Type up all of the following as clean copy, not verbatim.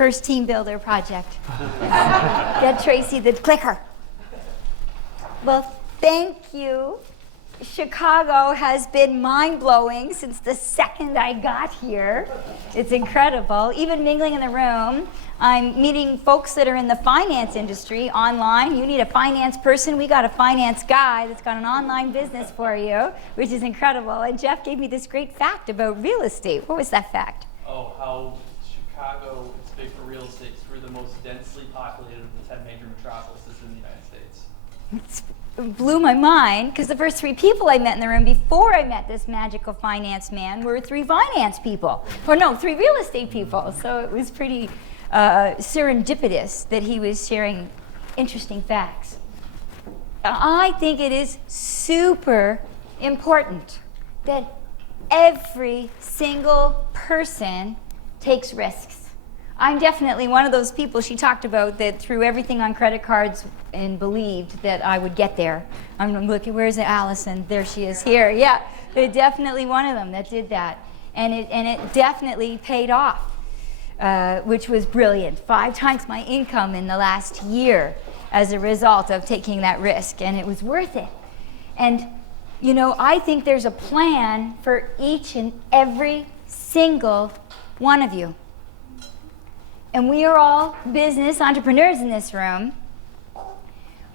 First team builder project. Get Tracy the clicker. Well, thank you. Chicago has been mind-blowing since the second I got here. It's incredible. Even mingling in the room, I'm meeting folks that are in the finance industry online. You need a finance person. We got a finance guy that's got an online business for you, which is incredible. And Jeff gave me this great fact about real estate. What was that fact? Oh, how Chicago is big for real estate. We're the most densely populated of the 10 major metropolises in the United States. It blew my mind, because the first 3 people I met in the room before I met this magical finance man were 3 finance people. Or no, 3 real estate people. So it was pretty serendipitous that he was sharing interesting facts. I think it is super important that every single person takes risks. I'm definitely one of those people she talked about that threw everything on credit cards and believed that I would get there. I'm looking, where's Allison? There she is, here. Yeah, definitely one of them that did that. And it definitely paid off, which was brilliant. 5 times my income in the last year as a result of taking that risk, and it was worth it. And you know, I think there's a plan for each and every single one of you. And we are all business entrepreneurs in this room.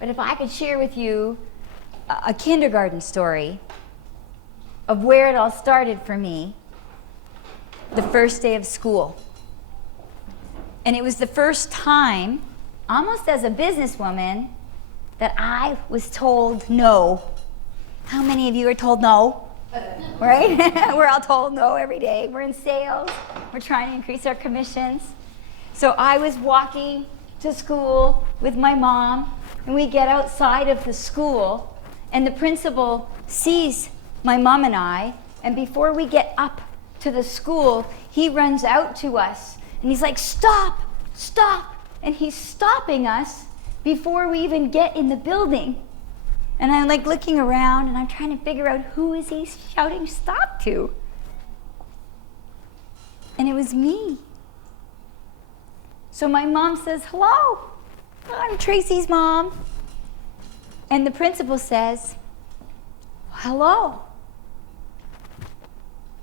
But if I could share with you a kindergarten story of where it all started for me, the first day of school. And it was the first time, almost as a businesswoman, that I was told no. How many of you are told no? Right? We're all told no every day. We're in sales. We're trying to increase our commissions. So I was walking to school with my mom, and we get outside of the school, and the principal sees my mom and I, and before we get up to the school, he runs out to us, and he's like, "Stop, stop," and he's stopping us before we even get in the building. And I'm like looking around, and I'm trying to figure out who is he shouting stop to. And it was me. So my mom says, "Hello, I'm Tracy's mom." And the principal says, "Hello,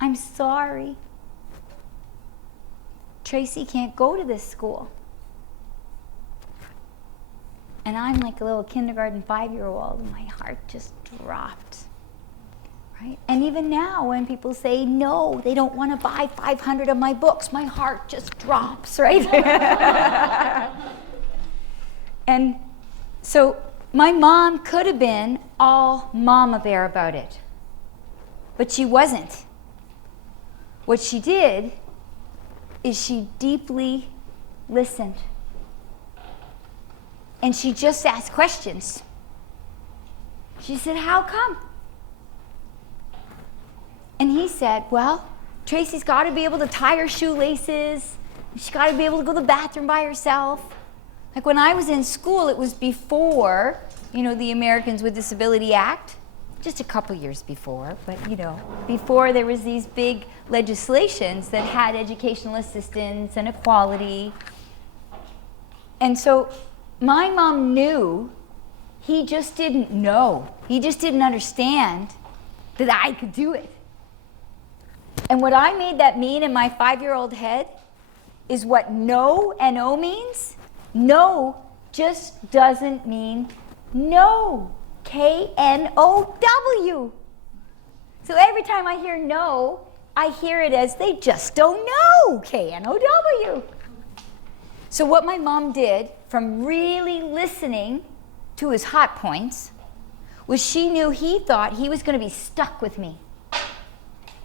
I'm sorry. Tracy can't go to this school." And I'm like a little kindergarten 5-year-old, and my heart just dropped. Right? And even now, when people say no, they don't want to buy 500 of my books, my heart just drops, right? And so my mom could have been all mama bear about it, but she wasn't. What she did is she deeply listened. And she just asked questions. She said, "How come?" And he said, "Well, Tracy's got to be able to tie her shoelaces. She's got to be able to go to the bathroom by herself." Like when I was in school, it was before, the Americans with Disability Act, just a couple years before, but before there was these big legislations that had educational assistance and equality. And so my mom knew, he just didn't know. He just didn't understand that I could do it. And what I made that mean in my 5-year-old head is what no, N-O, means. No just doesn't mean no. K-N-O-W. So every time I hear no, I hear it as they just don't know. K-N-O-W. So what my mom did, from really listening to his hot points, was she knew he thought he was going to be stuck with me.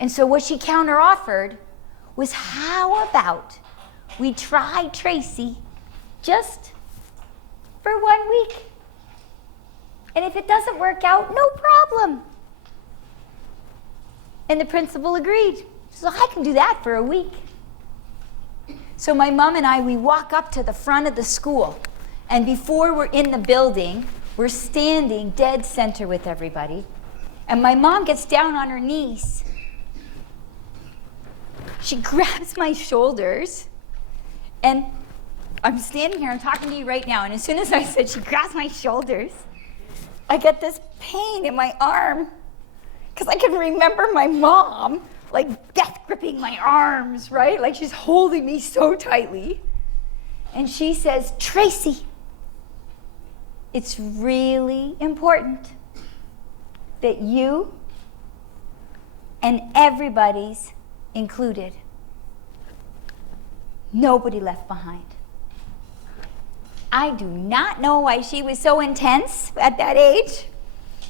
And so what she counter-offered was, how about we try Tracy just for 1 week? And if it doesn't work out, no problem. And the principal agreed. So I can do that for a week. So my mom and I, we walk up to the front of the school. And before we're in the building, we're standing dead center with everybody. And my mom gets down on her knees. She grabs my shoulders, and I'm standing here, I'm talking to you right now, and as soon as I said, she grabs my shoulders. I get this pain in my arm, because I can remember my mom, like death gripping my arms, right? Like she's holding me so tightly. And she says, Tracy, it's really important that you and everybody's included. Nobody left behind. I do not know why she was so intense at that age,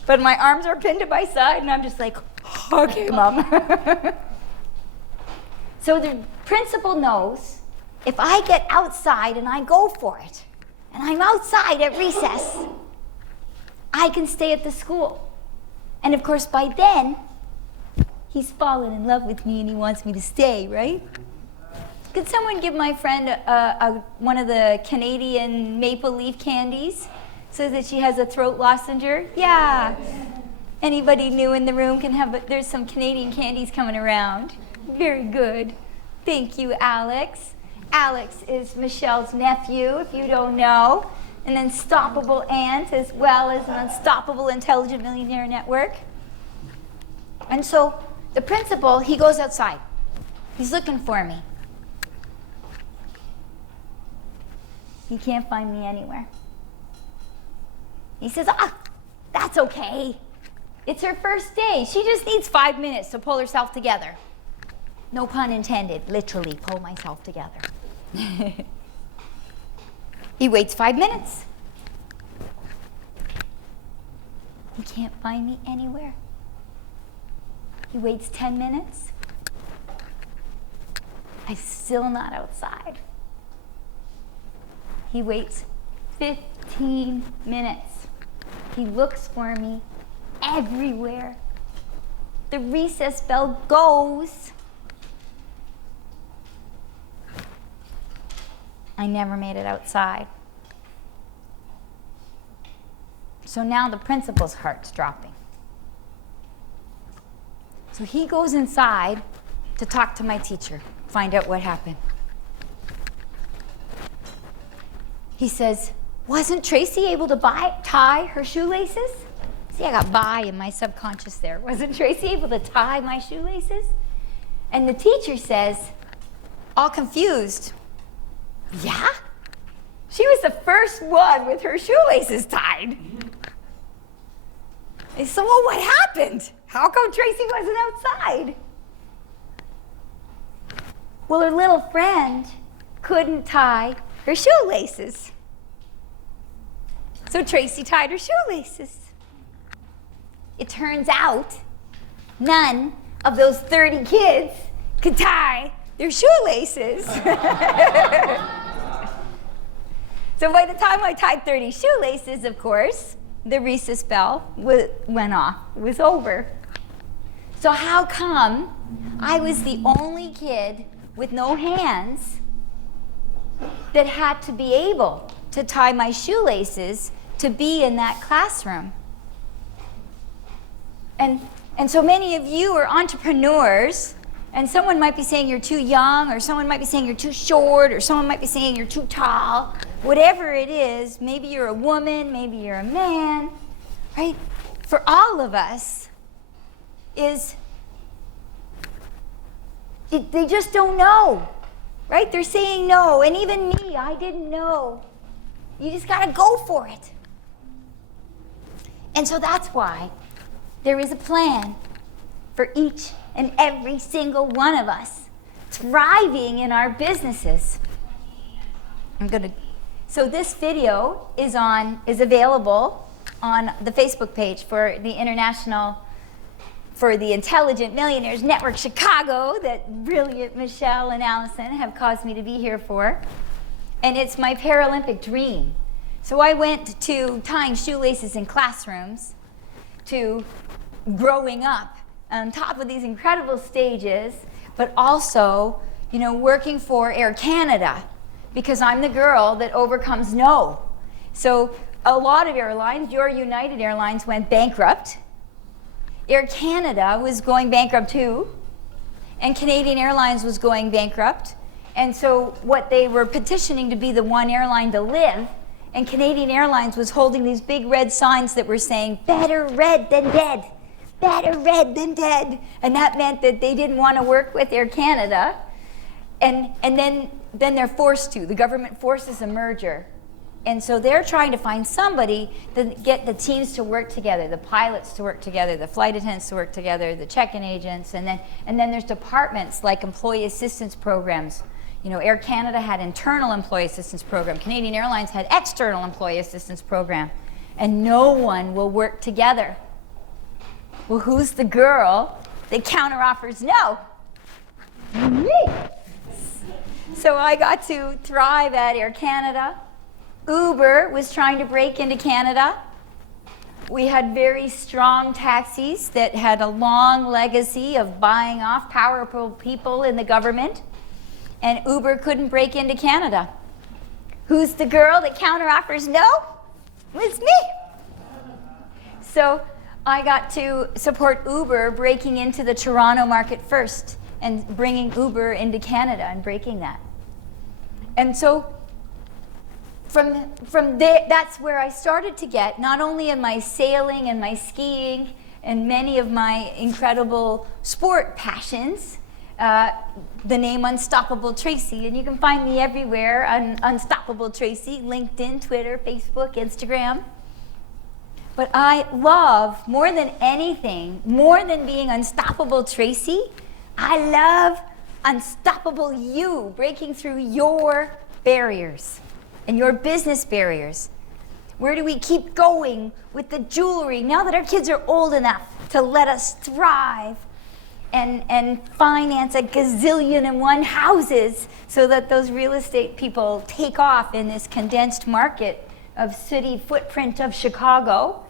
but my arms are pinned to my side, and I'm just like, okay, Mom. So the principal knows if I get outside and I go for it, and I'm outside at recess, I can stay at the school. And of course, by then, he's fallen in love with me and he wants me to stay, right? Could someone give my friend one of the Canadian maple leaf candies so that she has a throat lozenge? Yeah. Anybody new in the room can have, there's some Canadian candies coming around. Very good. Thank you, Alex. Alex is Michelle's nephew, if you don't know, an unstoppable aunt as well as an unstoppable intelligent millionaire network. And so the principal, he goes outside. He's looking for me. He can't find me anywhere. He says, that's okay. It's her first day. She just needs 5 minutes to pull herself together. No pun intended, literally pull myself together. He waits 5 minutes. He can't find me anywhere. He waits 10 minutes. I'm still not outside. He waits 15 minutes. He looks for me everywhere. The recess bell goes. I never made it outside. So now the principal's heart's dropping. So he goes inside to talk to my teacher, find out what happened. He says, wasn't Tracy able to tie her shoelaces? See, I got "by" in my subconscious there. Wasn't Tracy able to tie my shoelaces? And the teacher says, all confused, yeah? She was the first one with her shoelaces tied. I said, well, what happened? How come Tracy wasn't outside? Well, her little friend couldn't tie her shoelaces. So Tracy tied her shoelaces. It turns out none of those 30 kids could tie their shoelaces. So by the time I tied 30 shoelaces, of course, the recess bell went off. It was over. So how come I was the only kid with no hands that had to be able to tie my shoelaces to be in that classroom? And so many of you are entrepreneurs, and someone might be saying you're too young, or someone might be saying you're too short, or someone might be saying you're too tall. Whatever it is, maybe you're a woman, maybe you're a man, right? For all of us, they just don't know, right? They're saying no, and even me, I didn't know. You just gotta go for it. And so that's why there is a plan for each and every single one of us thriving in our businesses. So this video is available on the Facebook page for the Intelligent Millionaires Network Chicago that brilliant Michelle and Allison have caused me to be here for. And it's my Paralympic dream. So I went to tying shoelaces in classrooms, to growing up on top of these incredible stages, but also, working for Air Canada, because I'm the girl that overcomes no. So a lot of airlines, your United Airlines, went bankrupt. Air Canada was going bankrupt too, and Canadian Airlines was going bankrupt, And so what they were petitioning to be the one airline to live, and Canadian Airlines was holding these big red signs that were saying, better red than dead, better red than dead. And that meant that they didn't want to work with Air Canada. And then they're forced to. The government forces a merger. And so they're trying to find somebody to get the teams to work together, the pilots to work together, the flight attendants to work together, the check-in agents, and then there's departments like employee assistance programs. You know, Air Canada had internal employee assistance program. Canadian Airlines had external employee assistance program. And no one will work together. Well, who's the girl that counteroffers no? Me. So I got to thrive at Air Canada. Uber was trying to break into Canada. We had very strong taxis that had a long legacy of buying off powerful people in the government. And Uber couldn't break into Canada. Who's the girl that counteroffers no? It was me. So I got to support Uber breaking into the Toronto market first and bringing Uber into Canada and breaking that. And so from there, that's where I started to get, not only in my sailing and my skiing and many of my incredible sport passions, the name Unstoppable Tracy, and you can find me everywhere on Unstoppable Tracy, LinkedIn, Twitter, Facebook, Instagram. But I love, more than anything, more than being Unstoppable Tracy, I love Unstoppable you, breaking through your barriers and your business barriers. Where do we keep going with the jewelry now that our kids are old enough to let us thrive and finance a gazillion and one houses so that those real estate people take off in this condensed market of city footprint of Chicago?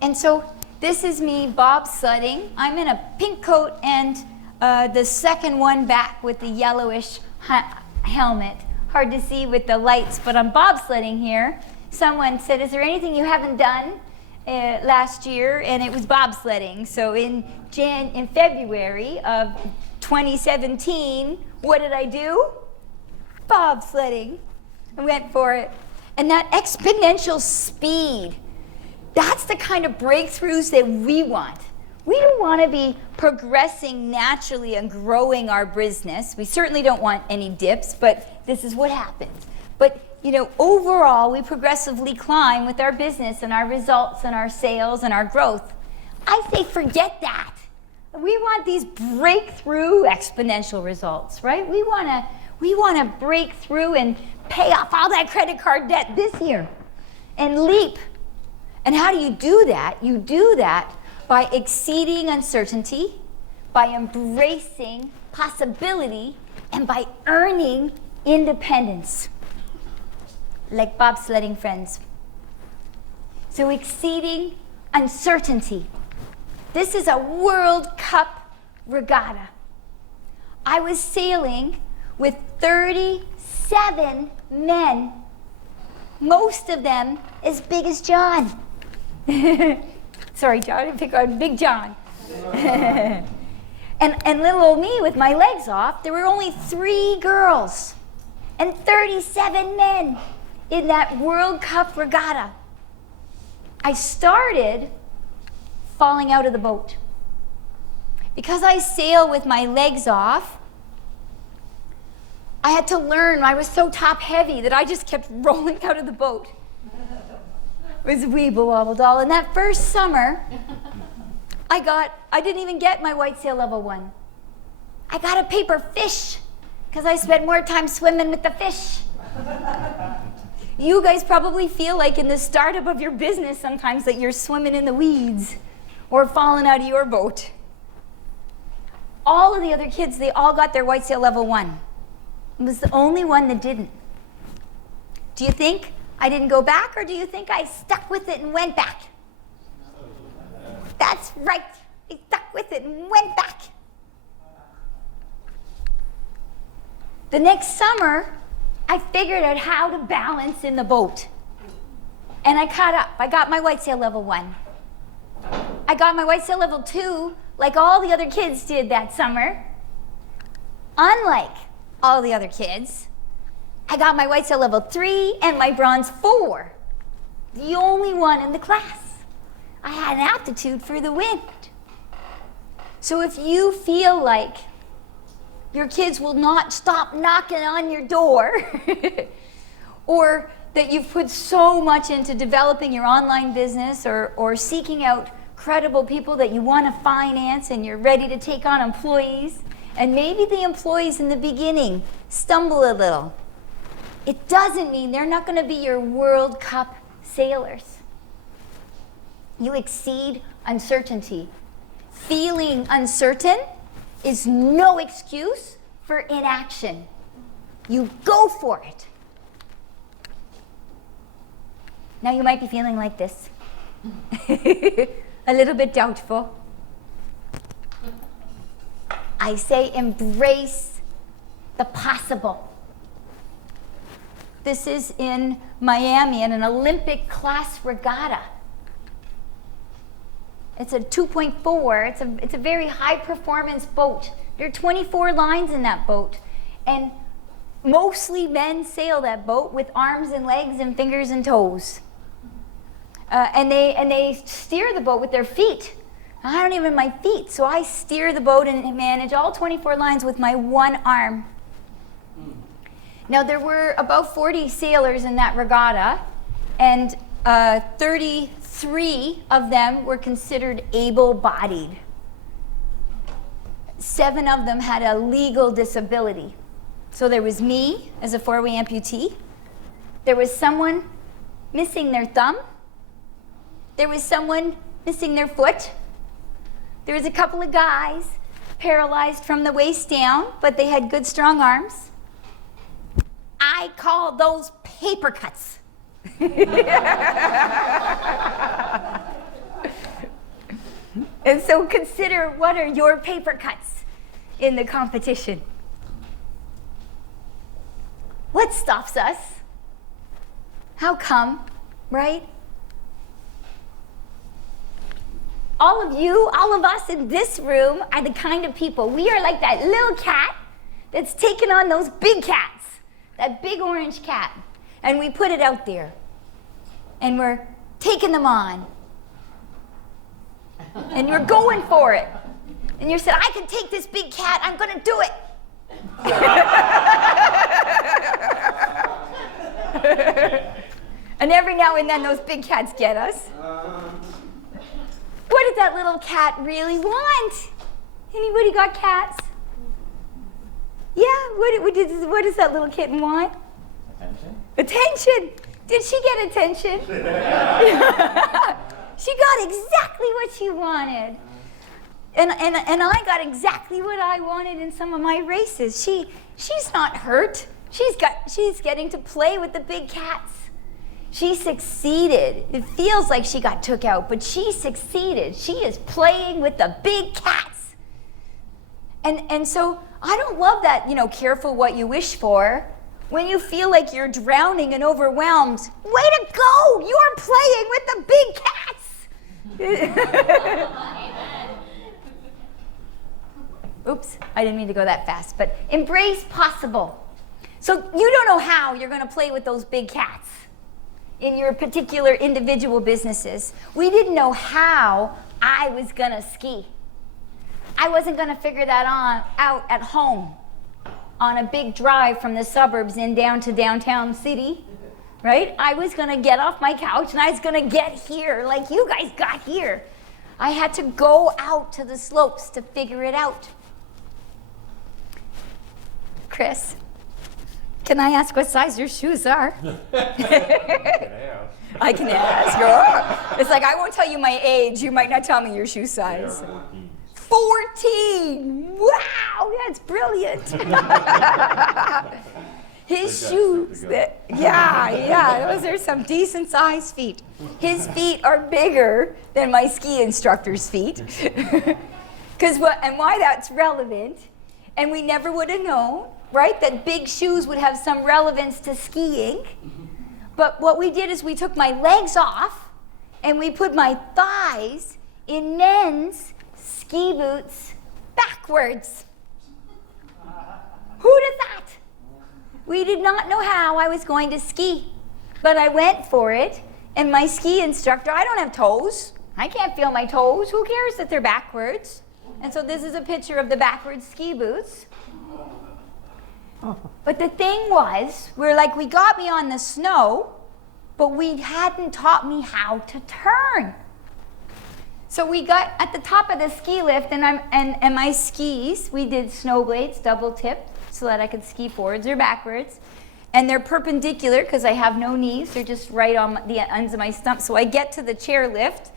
And so this is me bobsledding. I'm in a pink coat and the second one back with the yellowish helmet. Hard to see with the lights, but I'm bobsledding here. Someone said, is there anything you haven't done last year? And it was bobsledding. So in February of 2017, what did I do? Bobsledding. I went for it. And that exponential speed, that's the kind of breakthroughs that we want. We don't want to be progressing naturally and growing our business. We certainly don't want any dips, but this is what happens. But you know, overall, we progressively climb with our business and our results and our sales and our growth. I say forget that. We want these breakthrough exponential results, right? We want to break through and pay off all that credit card debt this year and leap. And how do you do that? You do that by exceeding uncertainty, by embracing possibility, and by earning independence. Like bobsledding friends. So exceeding uncertainty. This is a World Cup regatta. I was sailing with 37 men, most of them as big as John. Sorry, John, I didn't pick on Big John. and little old me with my legs off, there were only 3 girls and 37 men in that World Cup regatta. I started falling out of the boat. Because I sail with my legs off, I had to learn. I was so top heavy that I just kept rolling out of the boat. It was a weeble wobble doll. And that first summer, I didn't even get my white sail level 1. I got a paper fish because I spent more time swimming with the fish. You guys probably feel like in the startup of your business sometimes that you're swimming in the weeds or falling out of your boat. All of the other kids, they all got their white sail level 1. I was the only one that didn't. Do you think I didn't go back, or do you think I stuck with it and went back? That's right. I stuck with it and went back. The next summer, I figured out how to balance in the boat. And I caught up. I got my white sail level 1. I got my white sail level 2, like all the other kids did that summer. Unlike all the other kids, I got my white cell level 3 and my bronze 4. The only one in the class. I had an aptitude for the wind. So if you feel like your kids will not stop knocking on your door, or that you've put so much into developing your online business or seeking out credible people that you want to finance and you're ready to take on employees, and maybe the employees in the beginning stumble a little, it doesn't mean they're not going to be your World Cup sailors. You exceed uncertainty. Feeling uncertain is no excuse for inaction. You go for it. Now you might be feeling like this. A little bit doubtful. I say embrace the possible. This is in Miami in an Olympic class regatta. It's a 2.4. It's a very high performance boat. There are 24 lines in that boat. And mostly men sail that boat with arms and legs and fingers and toes. And they steer the boat with their feet. I don't even have my feet, so I steer the boat and manage all 24 lines with my one arm. Now there were about 40 sailors in that regatta, and 33 of them were considered able-bodied. 7 of them had a legal disability. So there was me as a 4-way amputee. There was someone missing their thumb. There was someone missing their foot. There was a couple of guys paralyzed from the waist down, but they had good, strong arms. I call those paper cuts. And so consider, what are your paper cuts in the competition? What stops us? How come, right? All of you, all of us in this room are the kind of people, we are like that little cat that's taken on those big cats, that big orange cat, and we put it out there, and we're taking them on, and you're going for it, and you said, I can take this big cat, I'm gonna do it. And every now and then those big cats get us. What did that little cat really want? Anybody got cats? Yeah, what does that little kitten want? Attention. Attention! Did she get attention? She got exactly what she wanted. And I got exactly what I wanted in some of my races. She's not hurt. She's getting to play with the big cats. She succeeded. It feels like she got took out, but she succeeded. She is playing with the big cats. And so I don't love that, careful what you wish for. When you feel like you're drowning and overwhelmed, way to go! You're playing with the big cats! Oops, I didn't mean to go that fast, but embrace possible. So you don't know how you're going to play with those big cats in your particular individual businesses. We didn't know how I was going to ski. I wasn't going to figure that out at home on a big drive from the suburbs down to downtown city, right? I was going to get off my couch and I was going to get here like you guys got here. I had to go out to the slopes to figure it out. Chris, can I ask what size your shoes are? I can ask. Oh. It's like, I won't tell you my age. You might not tell me your shoe size. 14. Wow, that's brilliant. His shoes, those are some decent sized feet. His feet are bigger than my ski instructor's feet. And why that's relevant, and we never would have known, right, that big shoes would have some relevance to skiing. But what we did is we took my legs off and we put my thighs in men's ski boots backwards. Who'd have thought? We did not know how I was going to ski, but I went for it, and my ski instructor, I don't have toes. I can't feel my toes. Who cares that they're backwards? And so this is a picture of the backwards ski boots. But the thing was, we got me on the snow, but we hadn't taught me how to turn. So we got at the top of the ski lift, and my skis, we did snow blades, double tipped, so that I could ski forwards or backwards. And they're perpendicular because I have no knees. They're just right on the ends of my stump. So I get to the chair lift,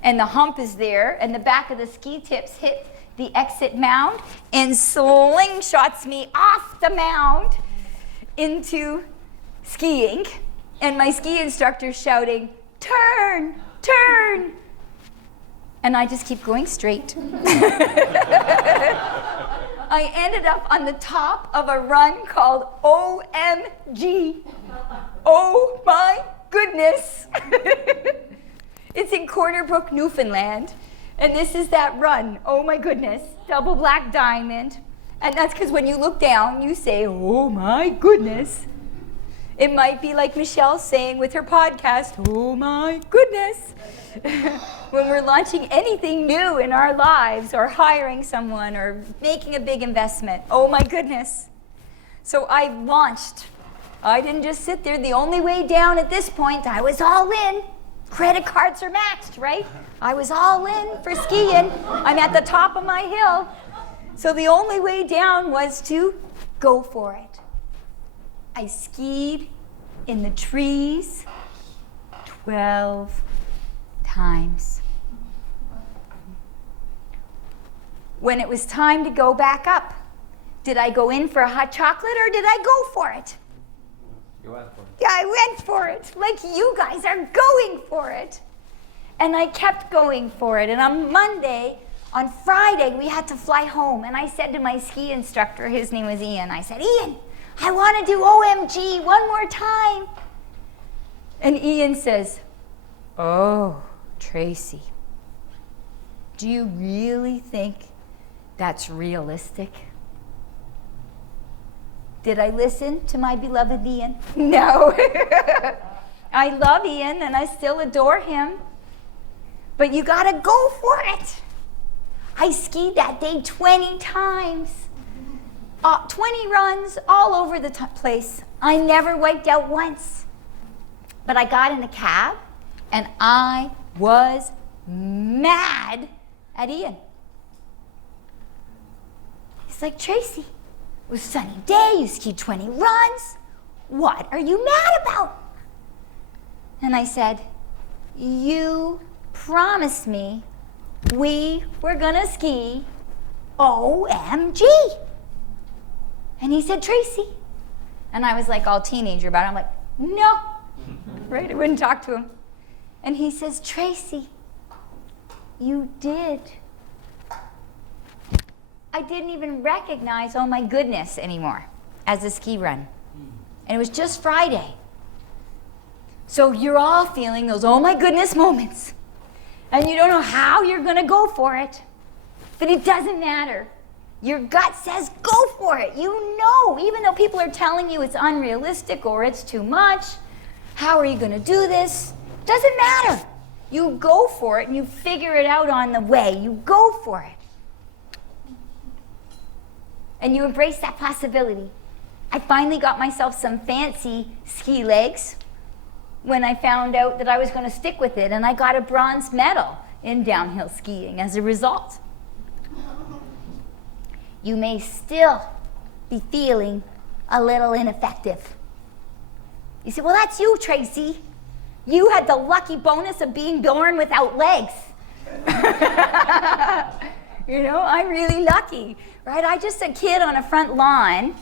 and the hump is there, and the back of the ski tips hit the exit mound and slingshots me off the mound into skiing. And my ski instructor's shouting, "Turn, turn." And I just keep going straight. I ended up on the top of a run called OMG. Oh my goodness. It's in Corner Brook, Newfoundland. And this is that run. Oh my goodness. Double black diamond. And that's because when you look down, you say, oh my goodness. It might be like Michelle saying with her podcast, oh my goodness. When we're launching anything new in our lives or hiring someone or making a big investment, oh my goodness. So I launched. I didn't just sit there. The only way down at this point, I was all in. Credit cards are maxed, right? I was all in for skiing. I'm at the top of my hill. So the only way down was to go for it. I skied in the trees 12 times. When it was time to go back up, did I go in for a hot chocolate or did I go for it? You went for it. Yeah, I went for it, like you guys are going for it. And I kept going for it. And on Friday, we had to fly home. And I said to my ski instructor, his name was Ian, I said, Ian, I want to do OMG one more time. And Ian says, oh, Tracy, do you really think that's realistic? Did I listen to my beloved Ian? No. I love Ian and I still adore him. But you gotta go for it. I skied that day 20 times. 20 runs all over the place. I never wiped out once. But I got in the cab and I was mad at Ian. He's like, Tracy, it was a sunny day, you skied 20 runs. What are you mad about? And I said, you promised me we were gonna ski OMG. And he said, Tracy. And I was like all teenager about it. I'm like, no. Right? I wouldn't talk to him. And he says, Tracy, you did. I didn't even recognize, oh my goodness, anymore as a ski run. And it was just Friday. So you're all feeling those oh my goodness moments. And you don't know how you're gonna go for it. But it doesn't matter. Your gut says go for it. You know, even though people are telling you it's unrealistic or it's too much, how are you gonna do this? Doesn't matter. You go for it and you figure it out on the way. You go for it. And you embrace that possibility. I finally got myself some fancy ski legs when I found out that I was going to stick with it, and I got a bronze medal in downhill skiing as a result. You may still be feeling a little ineffective. You say, well, that's you, Tracy. You had the lucky bonus of being born without legs. You know, I'm really lucky, right? I just a kid on a front lawn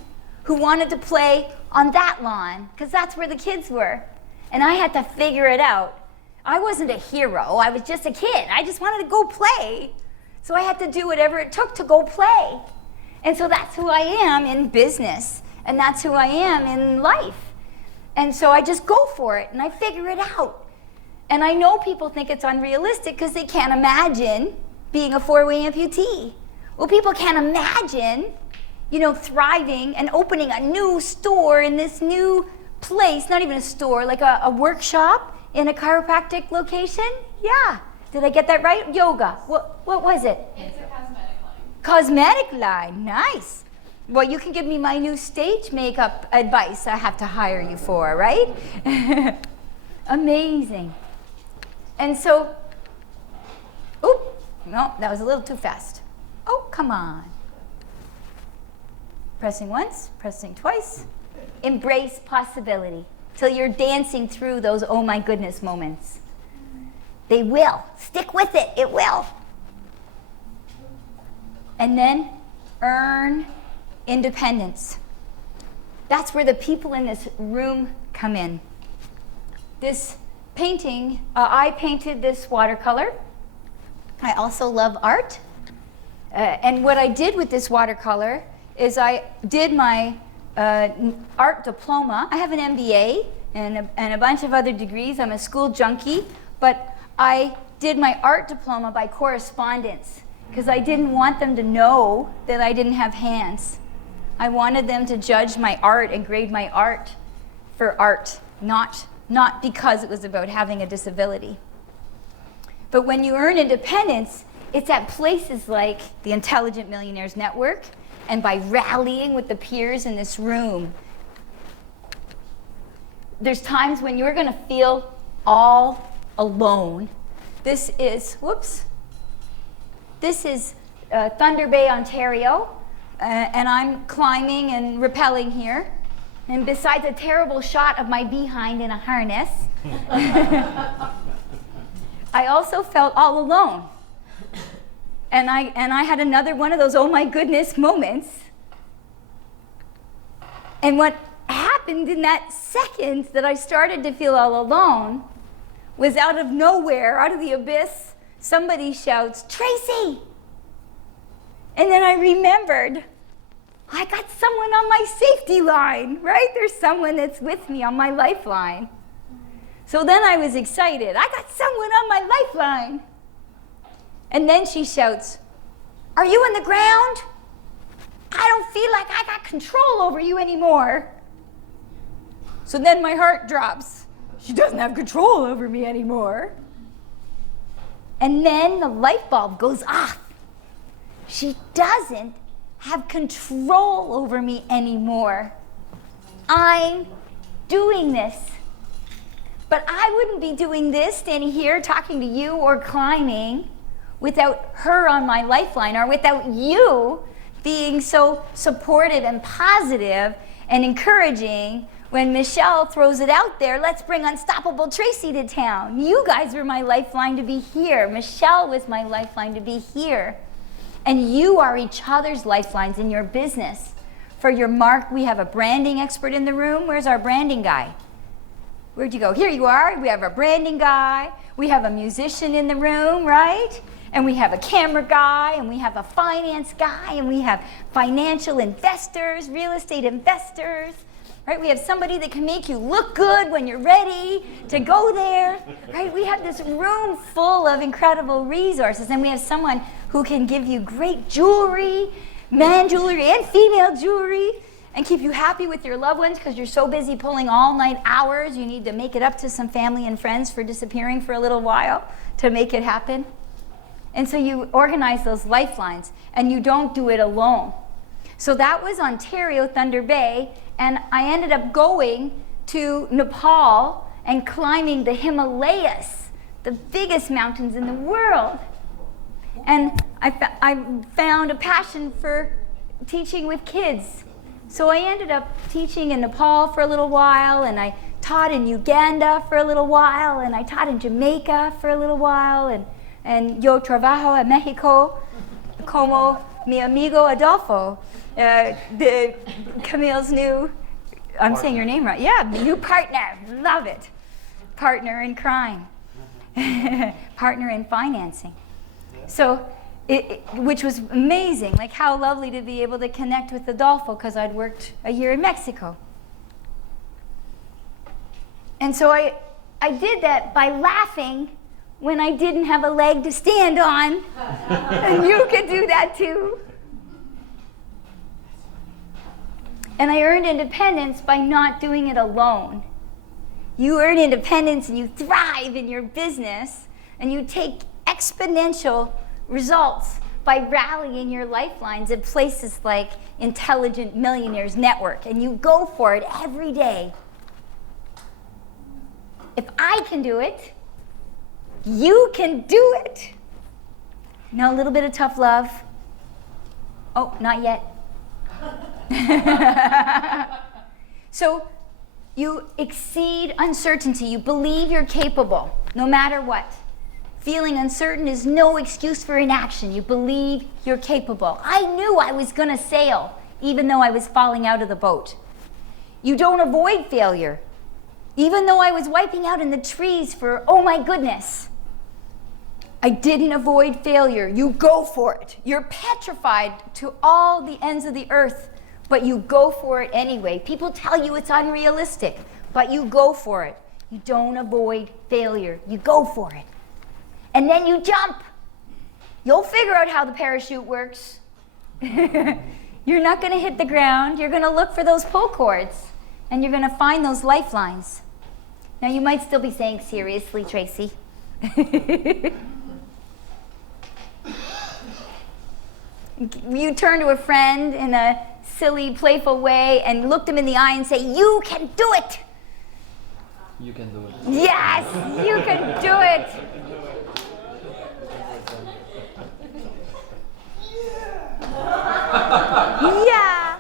who wanted to play on that lawn because that's where the kids were. And I had to figure it out. I wasn't a hero. I was just a kid. I just wanted to go play. So I had to do whatever it took to go play. And so that's who I am in business. And that's who I am in life. And so I just go for it and I figure it out. And I know people think it's unrealistic because they can't imagine being a four-way amputee. Well, people can't imagine thriving and opening a new store in this new place, not even a store, like a workshop in a chiropractic location? Yeah. Did I get that right? Yoga. What was it? It's a cosmetic line. Cosmetic line. Nice. Well, you can give me my new stage makeup advice I have to hire you for, right? Amazing. And so, no, that was a little too fast. Oh, come on. Pressing once, pressing twice. Embrace possibility till you're dancing through those oh my goodness moments. They will. Stick with it. It will. And then earn independence. That's where the people in this room come in. This painting, I painted this watercolor. I also love art. And what I did with this watercolor is I did my art diploma. I have an MBA and a bunch of other degrees. I'm a school junkie, but I did my art diploma by correspondence because I didn't want them to know that I didn't have hands. I wanted them to judge my art and grade my art for art, not because it was about having a disability. But when you earn independence, it's at places like the Intelligent Millionaires Network and by rallying with the peers in this room. There's times when you're going to feel all alone. This is Thunder Bay, Ontario, and I'm climbing and rappelling here. And besides a terrible shot of my behind in a harness, I also felt all alone. And I had another one of those oh my goodness moments. And what happened in that second that I started to feel all alone was out of nowhere, out of the abyss, somebody shouts, "Tracy!" And then I remembered, I got someone on my safety line, right? There's someone that's with me on my lifeline. So then I was excited. I got someone on my lifeline. And then she shouts, "Are you in the ground? I don't feel like I got control over you anymore." So then my heart drops. She doesn't have control over me anymore. And then the light bulb goes off. She doesn't have control over me anymore. I'm doing this. But I wouldn't be doing this, standing here talking to you or climbing, without her on my lifeline, or without you being so supportive and positive and encouraging when Michelle throws it out there, "Let's bring Unstoppable Tracy to town." You guys were my lifeline to be here. Michelle was my lifeline to be here. And you are each other's lifelines in your business. For your mark, we have a branding expert in the room. Where's our branding guy? Where'd you go? Here you are. We have a branding guy. We have a musician in the room, right? And we have a camera guy, and we have a finance guy, and we have financial investors, real estate investors, right? We have somebody that can make you look good when you're ready to go there, right? We have this room full of incredible resources, and we have someone who can give you great jewelry, man jewelry and female jewelry, and keep you happy with your loved ones because you're so busy pulling all-night hours. You need to make it up to some family and friends for disappearing for a little while to make it happen. And so you organize those lifelines, and you don't do it alone. So that was Ontario, Thunder Bay, and I ended up going to Nepal and climbing the Himalayas, the biggest mountains in the world. And I found a passion for teaching with kids. So I ended up teaching in Nepal for a little while, and I taught in Uganda for a little while, and I taught in Jamaica for a little while, and yo trabajo en Mexico como mi amigo Adolfo, Camille's new, I'm saying your name right, yeah, new partner, love it, partner in crime, partner in financing. So, which was amazing, like how lovely to be able to connect with Adolfo because I'd worked a year in Mexico. And so I did that by laughing when I didn't have a leg to stand on. And you could do that too. And I earned independence by not doing it alone. You earn independence and you thrive in your business, and you take exponential results by rallying your lifelines at places like Intelligent Millionaires Network, and you go for it every day. If I can do it, you can do it. Now a little bit of tough love. Oh, not yet. So you exceed uncertainty. You believe you're capable, no matter what. Feeling uncertain is no excuse for inaction. You believe you're capable. I knew I was going to sail, even though I was falling out of the boat. You don't avoid failure. Even though I was wiping out in the trees for, oh my goodness, I didn't avoid failure. You go for it. You're petrified to all the ends of the earth, but you go for it anyway. People tell you it's unrealistic, but you go for it. You don't avoid failure. You go for it. And then you jump. You'll figure out how the parachute works. You're not going to hit the ground. You're going to look for those pull cords, and you're going to find those lifelines. Now, you might still be saying, seriously, Tracy? You turn to a friend in a silly, playful way and look them in the eye and say, you can do it! You can do it. Yes, you can do it! Yeah!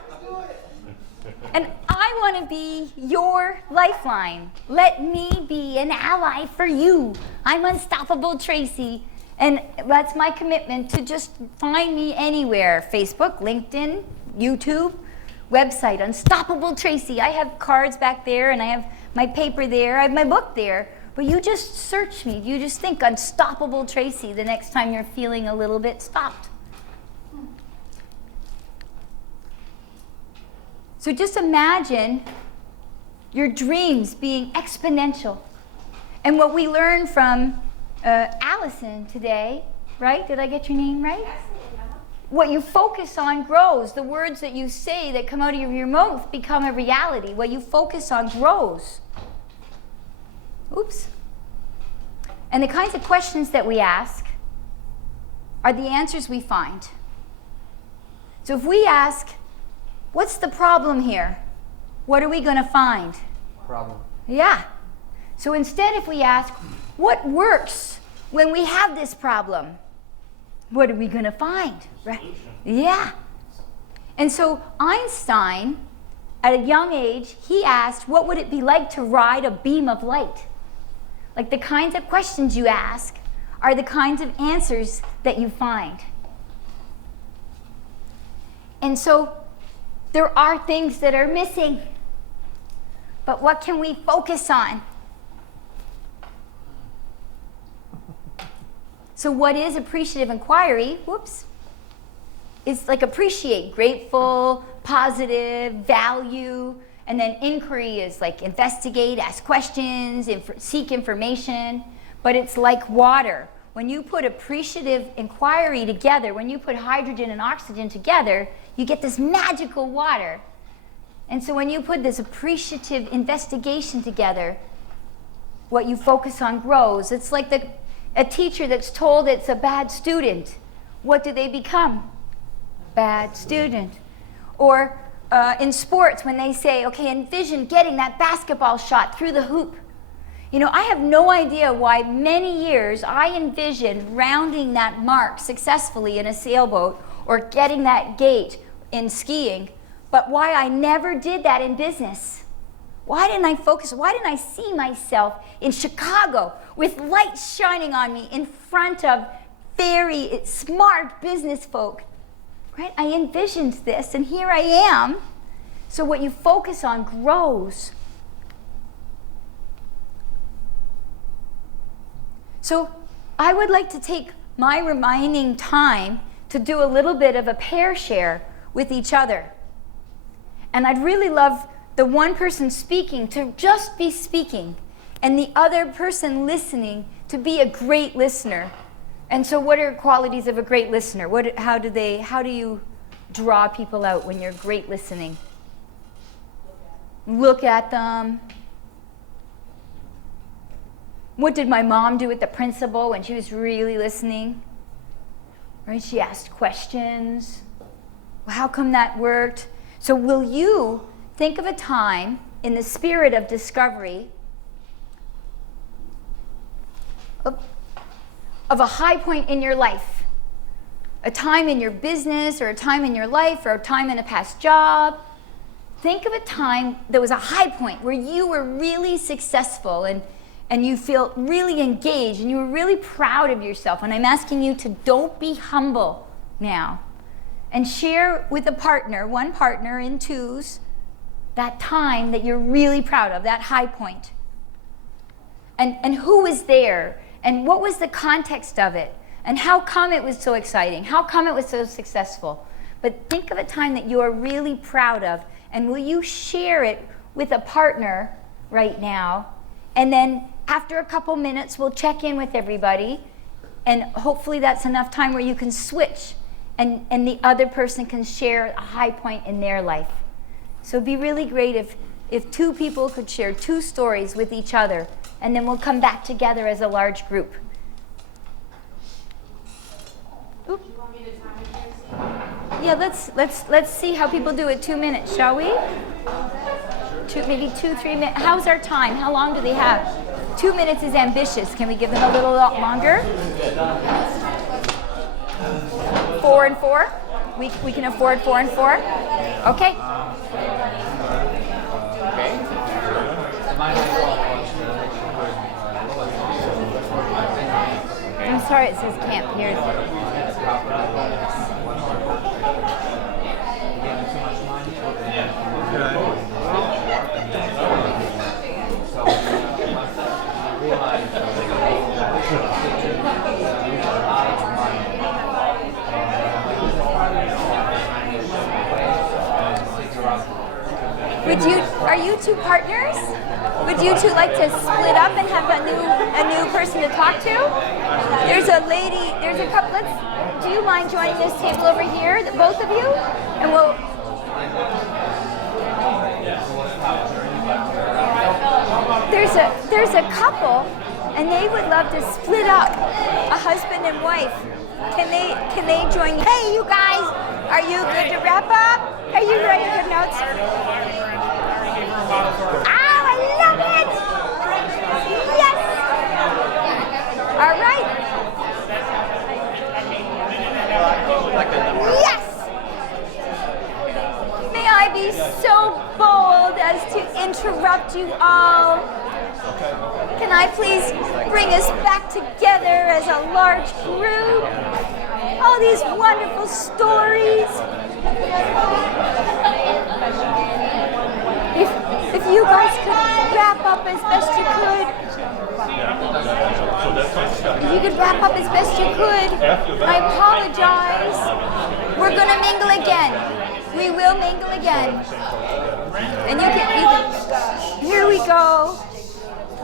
And I want to be your lifeline. Let me be an ally for you. I'm Unstoppable Tracy. And that's my commitment, to just find me anywhere. Facebook, LinkedIn, YouTube, website, Unstoppable Tracy. I have cards back there, and I have my paper there. I have my book there. But you just search me. You just think Unstoppable Tracy the next time you're feeling a little bit stopped. So just imagine your dreams being exponential. And what we learned from Allison today, right? Did I get your name right? What you focus on grows. The words that you say that come out of your mouth become a reality. What you focus on grows. Oops. And the kinds of questions that we ask are the answers we find. So if we ask, what's the problem here? What are we going to find? Problem. Yeah. So instead, if we ask, what works when we have this problem? What are we going to find? Right? Yeah. And so Einstein, at a young age, he asked, what would it be like to ride a beam of light? Like, the kinds of questions you ask are the kinds of answers that you find. And so there are things that are missing. But what can we focus on? So what is appreciative inquiry? Whoops. It's like appreciate, grateful, positive, value. And then inquiry is like investigate, ask questions, seek information. But it's like water. When you put appreciative inquiry together, when you put hydrogen and oxygen together, you get this magical water. And so when you put this appreciative investigation together, what you focus on grows. It's like a teacher that's told it's a bad student. What do they become? Bad student. Or in sports, when they say, okay, envision getting that basketball shot through the hoop. You know, I have no idea why many years I envisioned rounding that mark successfully in a sailboat or getting that gate in skiing, but why I never did that in business. Why didn't I focus? Why didn't I see myself in Chicago with lights shining on me in front of very smart business folk? Right? I envisioned this, and here I am. So what you focus on grows. So I would like to take my remaining time to do a little bit of a pair share with each other. And I'd really love the one person speaking to just be speaking, and the other person listening to be a great listener. And so what are qualities of a great listener? How do you draw people out when you're great listening? look at them. What did my mom do with the principal when she was really listening? Right? She asked questions. Well, how come that worked? So will you think of a time in the spirit of discovery of a high point in your life? A time in your business, or a time in your life, or a time in a past job. Think of a time that was a high point where you were really successful and you feel really engaged and you were really proud of yourself. And I'm asking you to don't be humble now. And share with a partner, one partner in twos, that time that you're really proud of, that high point. And who was there? And what was the context of it? And how come it was so exciting? How come it was so successful? But think of a time that you are really proud of, and will you share it with a partner right now? And then after a couple minutes, we'll check in with everybody, and hopefully that's enough time where you can switch, and the other person can share a high point in their life. So it'd be really great if two people could share two stories with each other, and then we'll come back together as a large group. Oop. You want me to time it, Tracy? Yeah, let's see how people do it. 2 minutes, shall we? Maybe 2-3 minutes. How's our time? How long do they have? 2 minutes is ambitious. Can we give them a little longer? 4 and 4? We can afford 4 and 4? Okay. I'm sorry, it says can't hear. Are you two partners? Would you two like to split up and have a new person to talk to? There's a lady, there's a couple, do you mind joining this table over here, both of you? And we'll, there's a couple, and they would love to split up, a husband and wife. Can they join? Hey, you guys, are you good to wrap up? Are you writing good notes? I love it! Yes! All right. Yes! May I be so bold as to interrupt you all? Can I please bring us back together as a large group? All these wonderful stories. If you guys could wrap up as best you could. If you could wrap up as best you could. I apologize. We're going to mingle again. We will mingle again. And you can, here we go.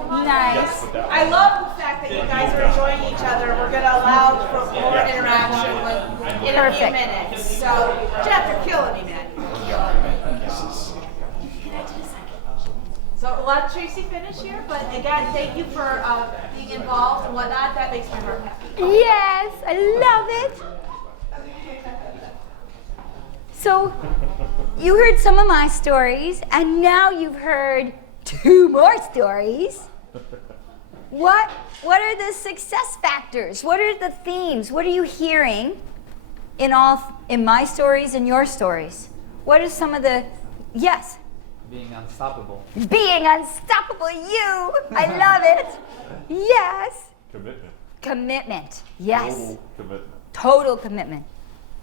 Nice. I love the fact that you guys are enjoying each other. We're going to allow for more interaction in a few minutes. So, Jeff, you're killing me, man. So let Tracy finish here, but again, thank you for being involved and whatnot. That makes my heart happy. Yes, I love it. So, you heard some of my stories, and now you've heard 2 more stories. What are the success factors? What are the themes? What are you hearing in my stories and your stories? What are some of the, yes? Being unstoppable. Being unstoppable, you! I love it. Yes. Commitment. Yes. Total commitment. Total commitment.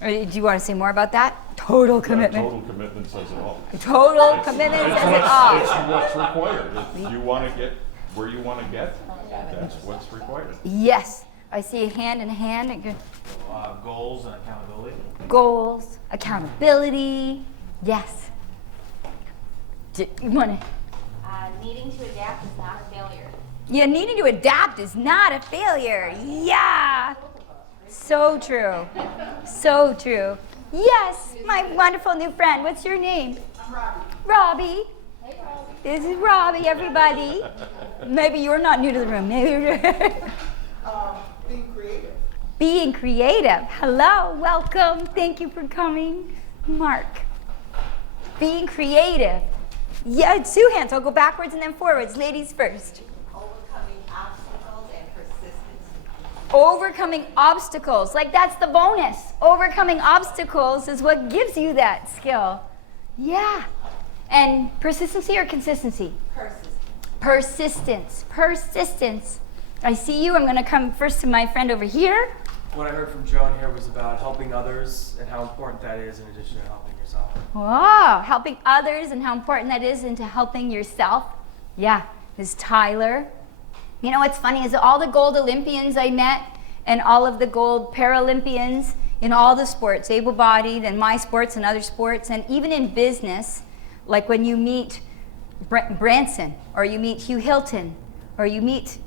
Do you want to say more about that? Total commitment. Total commitment says it all. Total commitment says it all. It's what's required. If you want to get where you want to get, that's what's required. Yes. I see a hand in hand. Goals and accountability. Goals, accountability. Yes. You want to? Needing to adapt is not a failure. Yeah, needing to adapt is not a failure. Yeah. So true. So true. Yes, my wonderful new friend. What's your name? I'm Robbie. Robbie. Hey, Rob. This is Robbie, everybody. Maybe you're not new to the room. Maybe you're Being creative. being creative. Hello, welcome. Thank you for coming, Mark. Being creative. Yeah, it's two hands. I'll go backwards and then forwards. Ladies first. Overcoming obstacles and persistence. Overcoming obstacles. Like that's the bonus. Overcoming obstacles is what gives you that skill. Yeah. And persistency or consistency? Persistence. Persistence. I see you. I'm going to come first to my friend over here. What I heard from Joan here was about helping others and how important that is in addition to helping yourself. Wow. Helping others and how important that is into helping yourself. Yeah. Is Tyler. You know what's funny is all the gold Olympians I met and all of the gold Paralympians in all the sports, able-bodied and my sports and other sports, and even in business, like when you meet Branson or you meet Hugh Hilton or you meet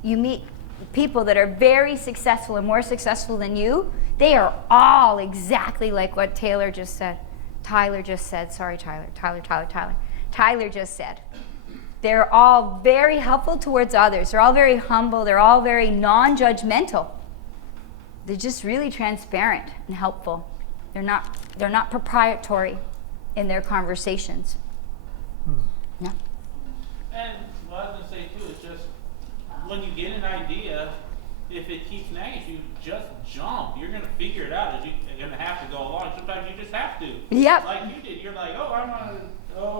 people that are very successful and more successful than you, they are all exactly like what Tyler just said. Tyler just said. They're all very helpful towards others. They're all very humble. They're all very non-judgmental. They're just really transparent and helpful. They're not proprietary in their conversations. Yeah. And what I was gonna say too is just when you get an idea, if it keeps nagging you, just jump. You're gonna figure it out. You're gonna have to go along. Sometimes you just have to. Yep. Like you did. You're like, oh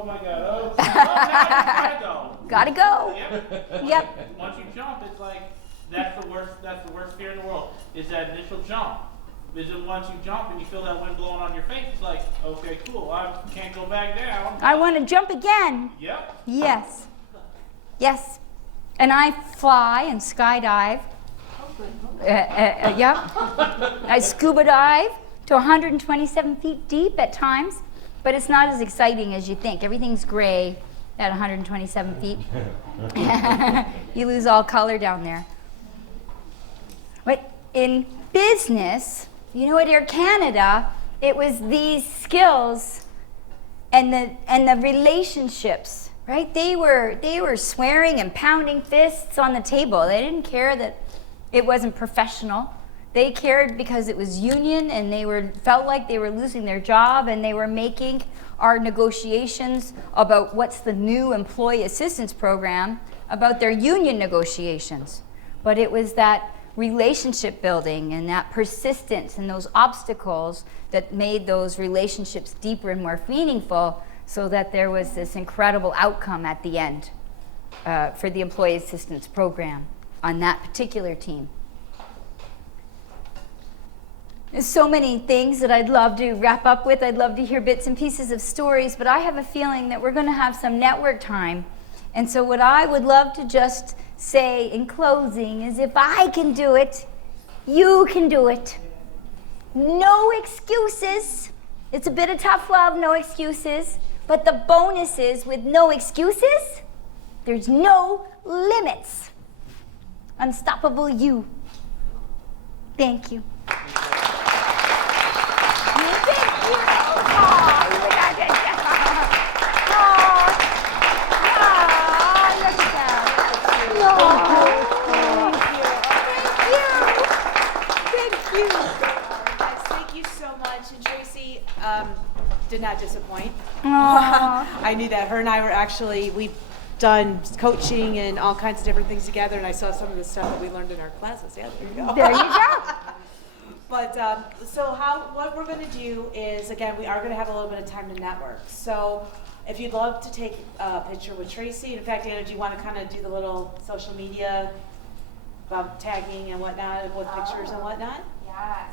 my God, now I gotta go. Gotta go. Yep. Yep. Once you jump, it's like that's the worst fear in the world is that initial jump. Is it once you jump and you feel that wind blowing on your face, it's like, okay, cool, I can't go back down. I want to jump again. Yep. Yes. Yes. And I fly and skydive. Yep. I scuba dive to 127 feet deep at times, but it's not as exciting as you think. Everything's gray at 127 feet. You lose all color down there. But in business, you know, at Air Canada, it was these skills and the relationships, right? They were swearing and pounding fists on the table. They didn't care that it wasn't professional. They cared because it was union, and they felt like they were losing their job, and they were making our negotiations about what's the new employee assistance program about their union negotiations. But it was that relationship building and that persistence and those obstacles that made those relationships deeper and more meaningful, so that there was this incredible outcome at the end for the employee assistance program on that particular team. There's so many things that I'd love to wrap up with. I'd love to hear bits and pieces of stories, but I have a feeling that we're going to have some network time. And so what I would love to just say in closing is, if I can do it, you can do it. No excuses. It's a bit of tough love, no excuses. But the bonus is, with no excuses, there's no limits. Unstoppable you. Thank you. Thank you so much. And Tracy did not disappoint. Aww. I knew that. Her and I we've done coaching and all kinds of different things together, and I saw some of the stuff that we learned in our classes. Yeah, there you go. There you go. But what we're going to do is, again, we are going to have a little bit of time to network. So if you'd love to take a picture with Tracy, in fact, Anna, do you want to kind of do the little social media about tagging and whatnot with pictures and whatnot? Yes.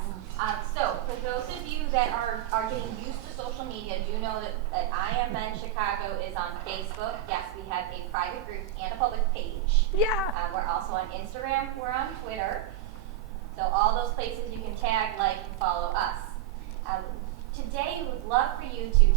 So for those of you that are getting used to social media, do know that I Am Men Chicago is on Facebook. Yes, we have a private group and a public page. Yeah. We're also on Instagram. We're on Twitter. So all those places you can tag, like, and follow us. Today, we would love for you to take